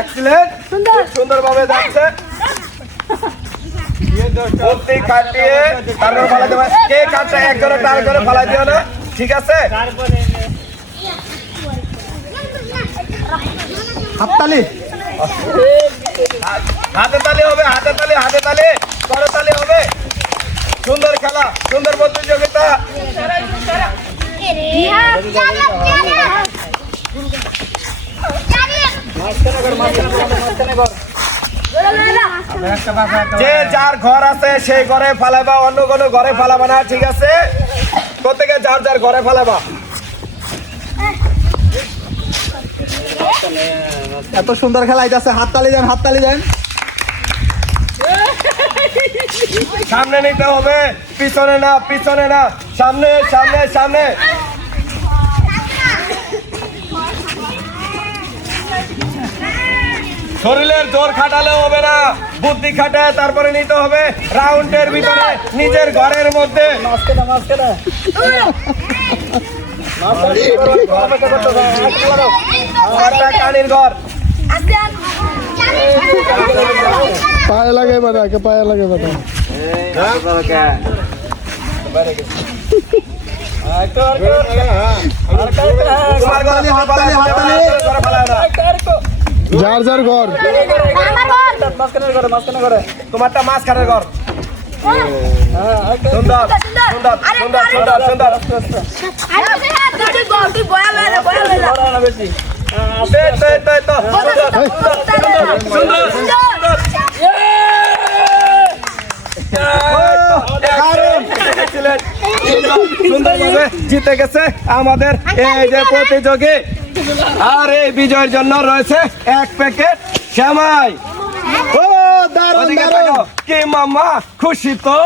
Excellent, সুন্দরভাবে যাচ্ছে। বুদ্ধি খাটিয়ে তারপর ফালাই দেবে। কে কাটটা একজনে টার করে ফালাই দিও না, ঠিক আছে? হাততালি। হাতে তালি হবে, হাতে তালি, হাতে তালি, করতালি হবে। সুন্দর খেলা, সুন্দর প্রতিযোগিতা। যে যার ঘর আছে সেই ঘরে ফালাবা, অন্য কোনো ঘরে ফালাবা না, ঠিক আছে? প্রত্যেকে যার যার ঘরে ফালাবা। এত সুন্দর খেলা আইতাছে, হাততালি দেন, হাততালি দেন। সামনে নিতে হবে, পিছনে না, পিছনে না, সামনে সামনে সামনে। শরীরের জোর খাটালে হবে না, বুদ্ধি খাটায় তারপরে নিতে হবে। রাউন্ডের ভিতরে নিজের ঘরের মধ্যে কানির ঘর। পায়ে লাগে বেটা, কে পায়ে লাগে বেটা। হাততালি, হাততালি, হাততালি। যার যার ঘর। তোমারটা মাঝখানের ঘর। সুন্দর সুন্দর সুন্দর সুন্দর সুন্দর। সুন্দরভাবে জিতে গেছে আমাদের এই যে প্রতিযোগী। আর এই বিজয়ের জন্য রয়েছে 1 প্যাকেট সেমাই। ও দারুণ, দারুণ। কি মামা খুশি তো?